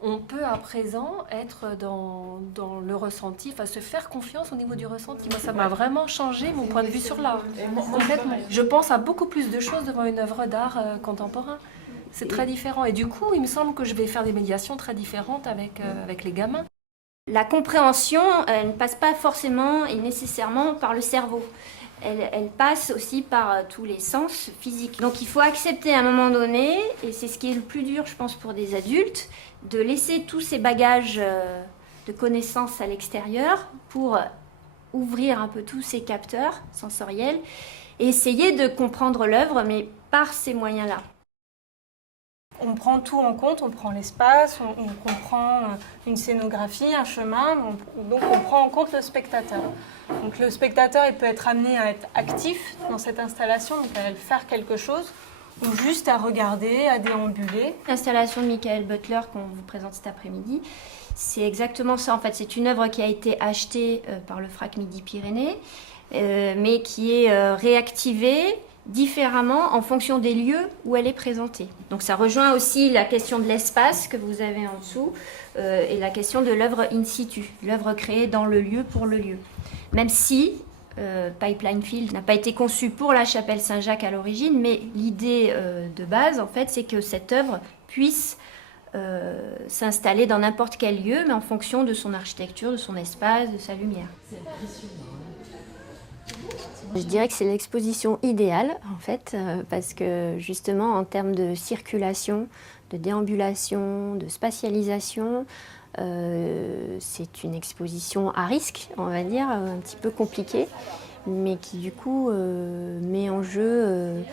On peut à présent être dans le ressenti, enfin se faire confiance au niveau du ressenti. Moi, ça m'a vraiment changé mon point de vue sur l'art, complètement. Je pense à beaucoup plus de choses devant une œuvre d'art contemporain. C'est très différent. Et du coup, il me semble que je vais faire des médiations très différentes avec les gamins. La compréhension, elle ne passe pas forcément et nécessairement par le cerveau. Elle passe aussi par tous les sens physiques. Donc il faut accepter à un moment donné, et c'est ce qui est le plus dur, je pense, pour des adultes, de laisser tous ces bagages de connaissances à l'extérieur pour ouvrir un peu tous ces capteurs sensoriels et essayer de comprendre l'œuvre, mais par ces moyens-là. On prend tout en compte, on prend l'espace, on comprend une scénographie, un chemin, donc on prend en compte le spectateur. Donc le spectateur, il peut être amené à être actif dans cette installation, donc à faire quelque chose, ou juste à regarder, à déambuler. L'installation de Michael Butler qu'on vous présente cet après-midi, c'est exactement ça. En fait, c'est une œuvre qui a été achetée par le FRAC Midi-Pyrénées, mais qui est réactivée différemment en fonction des lieux où elle est présentée. Donc ça rejoint aussi la question de l'espace que vous avez en dessous et la question de l'œuvre in situ, l'œuvre créée dans le lieu pour le lieu. Même si Pipeline Field n'a pas été conçu pour la chapelle Saint-Jacques à l'origine, mais l'idée de base, en fait, c'est que cette œuvre puisse s'installer dans n'importe quel lieu, mais en fonction de son architecture, de son espace, de sa lumière. Je dirais que c'est l'exposition idéale, en fait, parce que justement, en termes de circulation, de déambulation, de spatialisation, c'est une exposition à risque, on va dire, un petit peu compliquée, mais qui du coup met en jeu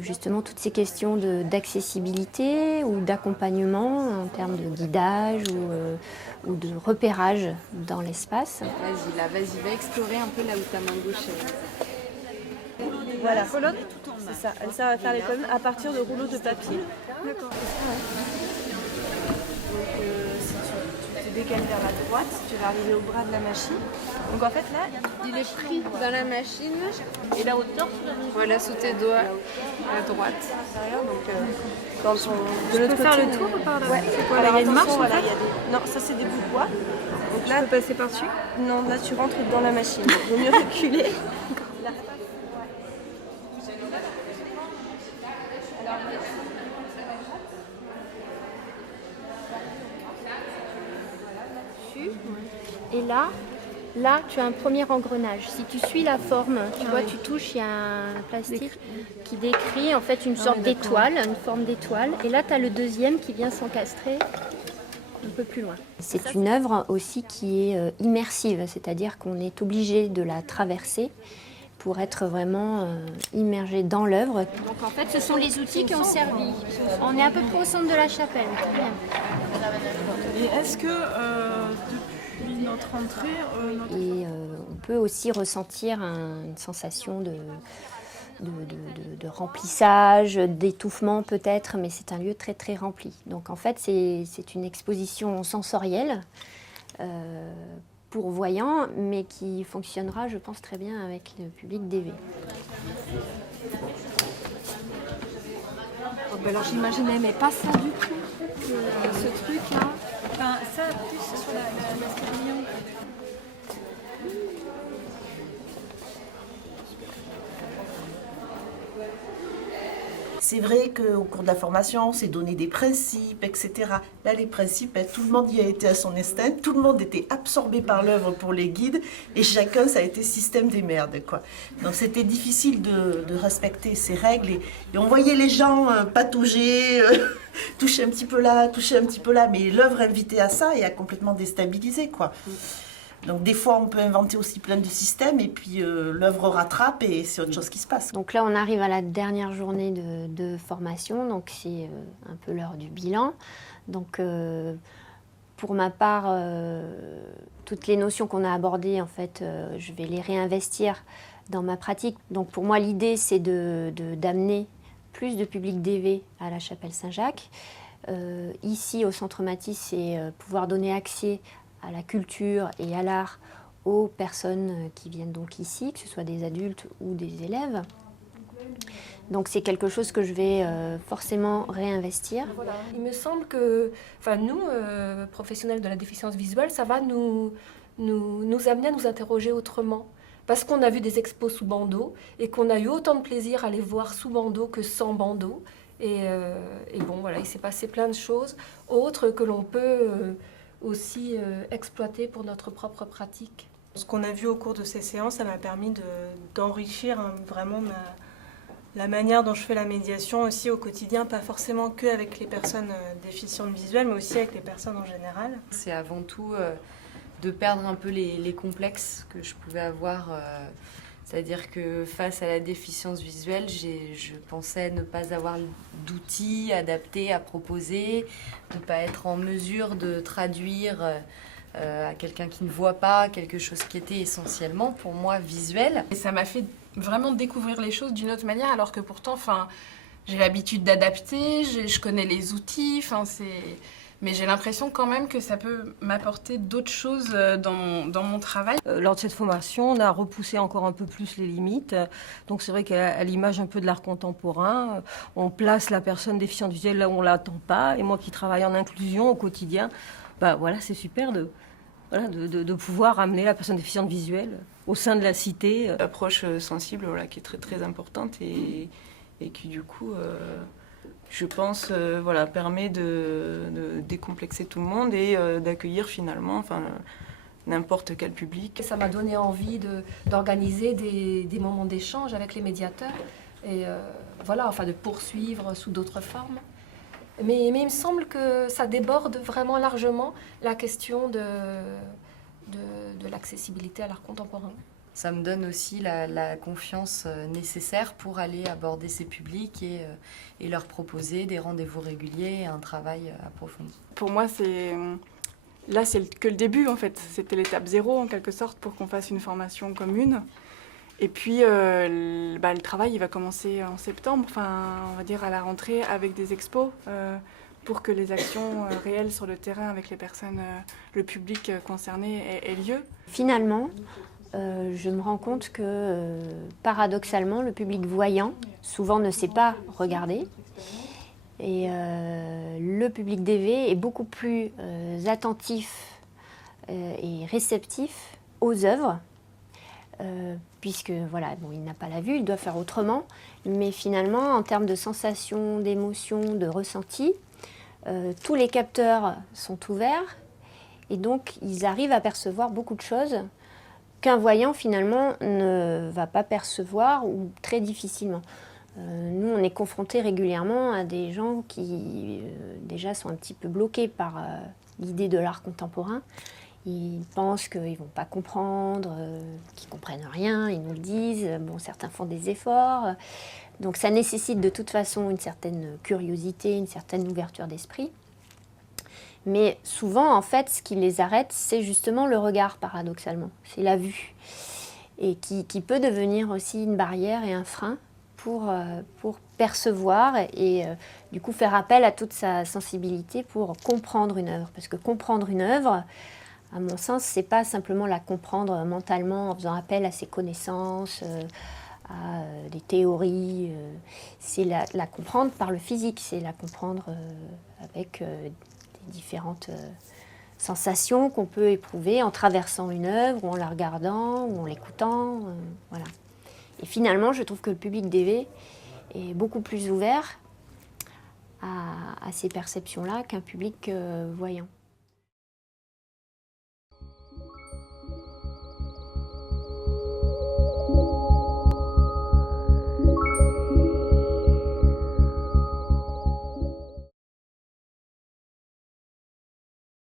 justement toutes ces questions d'accessibilité ou d'accompagnement en termes de guidage ou de repérage dans l'espace. Vas-y, là, vas-y, va explorer un peu là où ta main gauche est. Voilà, c'est ça. Elle sert à faire les colonnes à partir de rouleaux de papier. D'accord. Donc si tu te décales vers la droite, tu vas arriver au bras de la machine. Donc en fait là, Il est pris dans la machine. et la hauteur, Voilà, sous tes doigts à droite. dans son. De l'autre côté, faire le tour ou par là? Ouais, C'est quoi, là, il y a une marche en fait? Non, ça c'est des bouts de bois. Donc là, Tu peux passer par-dessus. non, là tu rentres dans la machine. Il vaut mieux reculer. Et là, tu as un premier engrenage. Si tu suis la forme, tu vois, tu touches, il y a un plastique qui décrit en fait une sorte d'étoile, une forme d'étoile. Et là, tu as le deuxième qui vient s'encastrer un peu plus loin. C'est une œuvre aussi qui est immersive, c'est-à-dire qu'on est obligé de la traverser pour être vraiment immergé dans l'œuvre. Donc en fait, ce sont les outils qui ont servi. On est à peu près au centre de la chapelle. Très bien. Et est-ce que depuis notre entrée... Et on peut aussi ressentir une sensation de remplissage, d'étouffement peut-être, mais c'est un lieu très très rempli. Donc en fait, c'est une exposition sensorielle pour voyants, mais qui fonctionnera, je pense, très bien avec le public DV. Alors j'imaginais, mais pas ça du tout, ce truc-là. Enfin, ça, plus sur l'escalier. C'est vrai qu'au cours de la formation, on s'est donné des principes, etc. Là, les principes, tout le monde y a été à son instinct, tout le monde était absorbé par l'œuvre pour les guides, et chacun, ça a été système des merdes, quoi. Donc c'était difficile de respecter ces règles, et on voyait les gens patauger, toucher un petit peu là, toucher un petit peu là, mais l'œuvre invitait à ça et a complètement déstabilisé, quoi. Donc des fois, on peut inventer aussi plein de systèmes et puis l'œuvre rattrape et c'est autre chose qui se passe. Donc là, on arrive à la dernière journée de formation, donc c'est un peu l'heure du bilan. Donc pour ma part, toutes les notions qu'on a abordées, en fait, je vais les réinvestir dans ma pratique. Donc pour moi, l'idée, c'est d'amener plus de public DV à la chapelle Saint-Jacques. Ici, au Centre Matisse, c'est pouvoir donner accès à la culture et à l'art aux personnes qui viennent donc ici, que ce soit des adultes ou des élèves. Donc c'est quelque chose que je vais forcément réinvestir. Voilà. Il me semble que nous, professionnels de la déficience visuelle, ça va nous amener à nous interroger autrement. Parce qu'on a vu des expos sous bandeau et qu'on a eu autant de plaisir à les voir sous bandeau que sans bandeau. Et bon, voilà, il s'est passé plein de choses autres que l'on peut aussi exploiter pour notre propre pratique. Ce qu'on a vu au cours de ces séances, ça m'a permis d'enrichir vraiment la manière dont je fais la médiation aussi au quotidien, pas forcément que avec les personnes déficientes visuelles, mais aussi avec les personnes en général. C'est avant tout de perdre un peu les complexes que je pouvais avoir. C'est-à-dire que face à la déficience visuelle, je pensais ne pas avoir d'outils adaptés à proposer, ne pas être en mesure de traduire à quelqu'un qui ne voit pas quelque chose qui était essentiellement pour moi visuel. Et ça m'a fait vraiment découvrir les choses d'une autre manière, alors que pourtant, j'ai l'habitude d'adapter, je connais les outils, mais j'ai l'impression quand même que ça peut m'apporter d'autres choses dans mon travail. Lors de cette formation, on a repoussé encore un peu plus les limites. Donc c'est vrai qu'à l'image un peu de l'art contemporain, on place la personne déficiente visuelle là où on ne l'attend pas. Et moi qui travaille en inclusion au quotidien, voilà, c'est super de pouvoir amener la personne déficiente visuelle au sein de la cité. Approche sensible, qui est très très importante et qui du coup, je pense, permet de décomplexer tout le monde et d'accueillir finalement n'importe quel public. Ça m'a donné envie d'organiser des moments d'échange avec les médiateurs et de poursuivre sous d'autres formes. Mais il me semble que ça déborde vraiment largement la question de l'accessibilité à l'art contemporain. Ça me donne aussi la confiance nécessaire pour aller aborder ces publics et leur proposer des rendez-vous réguliers et un travail approfondi. Pour moi, là, c'est que le début, en fait. C'était l'étape 0, en quelque sorte, pour qu'on fasse une formation commune. Et puis, le travail, il va commencer en septembre, on va dire à la rentrée, avec des expos, pour que les actions réelles sur le terrain avec les personnes, le public concerné aient lieu. Finalement, je me rends compte que, paradoxalement, le public voyant, souvent ne sait pas regarder. Et le public DV est beaucoup plus attentif et réceptif aux œuvres, puisque il n'a pas la vue, il doit faire autrement. Mais finalement, en termes de sensations, d'émotions, de ressentis, tous les capteurs sont ouverts et donc ils arrivent à percevoir beaucoup de choses qu'un voyant finalement ne va pas percevoir ou très difficilement. Nous, on est confrontés régulièrement à des gens qui déjà sont un petit peu bloqués par l'idée de l'art contemporain. Ils pensent qu'ils ne vont pas comprendre, qu'ils ne comprennent rien, ils nous le disent. Bon, certains font des efforts. Donc ça nécessite de toute façon une certaine curiosité, une certaine ouverture d'esprit. Mais souvent, en fait, ce qui les arrête, c'est justement le regard, paradoxalement. C'est la vue. Et qui peut devenir aussi une barrière et un frein pour percevoir et du coup faire appel à toute sa sensibilité pour comprendre une œuvre. Parce que comprendre une œuvre, à mon sens, c'est pas simplement la comprendre mentalement en faisant appel à ses connaissances, à des théories. C'est la comprendre par le physique, c'est la comprendre avec des différentes sensations qu'on peut éprouver en traversant une œuvre, ou en la regardant, ou en l'écoutant. Voilà. Et finalement, je trouve que le public DV est beaucoup plus ouvert à ces perceptions-là qu'un public voyant.